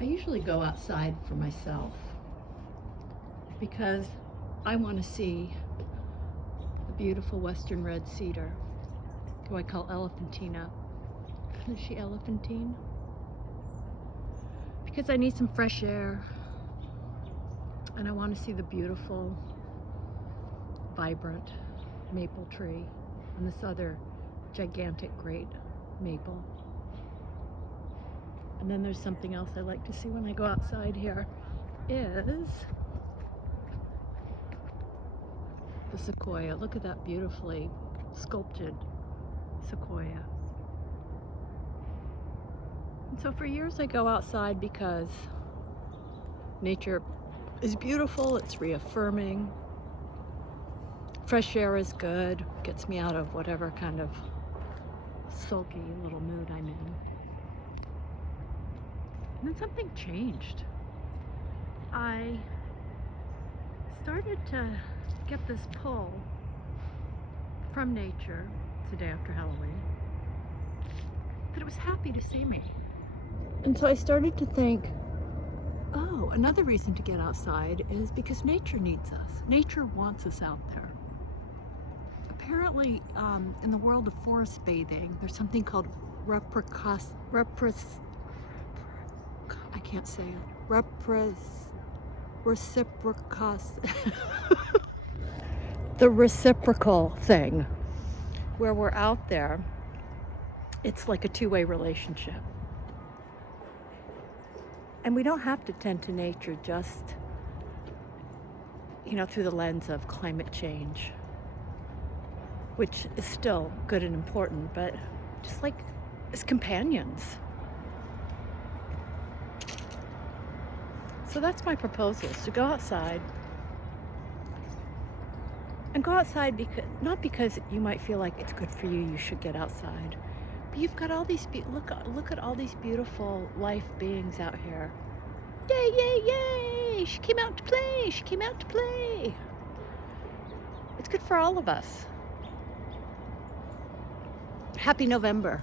I usually go outside for myself because I want to see the beautiful western red cedar, who I call Elephantina. Is she elephantine? Because I need some fresh air and I want to see the beautiful, vibrant maple tree and this other gigantic great maple. And then there's something else I like to see when I go outside here is the sequoia. Look at that beautifully sculpted sequoia. And so for years I go outside because nature is beautiful, it's reaffirming. Fresh air is good, gets me out of whatever kind of sulky little mood I'm in. And then something changed. I started to get this pull from nature today after Halloween that it was happy to see me. And so I started to think, oh, another reason to get outside is because nature needs us. Nature wants us out there. Apparently, in the world of forest bathing, there's something called I can't say it. The reciprocal thing, where we're out there, it's like a two-way relationship. And we don't have to tend to nature just, through the lens of climate change, which is still good and important, but just like as companions. So that's my proposal, is to go outside. And go outside because, not because you might feel like it's good for you, you should get outside. But you've got all these, look at all these beautiful life beings out here. Yay, yay, yay! She came out to play, she came out to play. It's good for all of us. Happy November.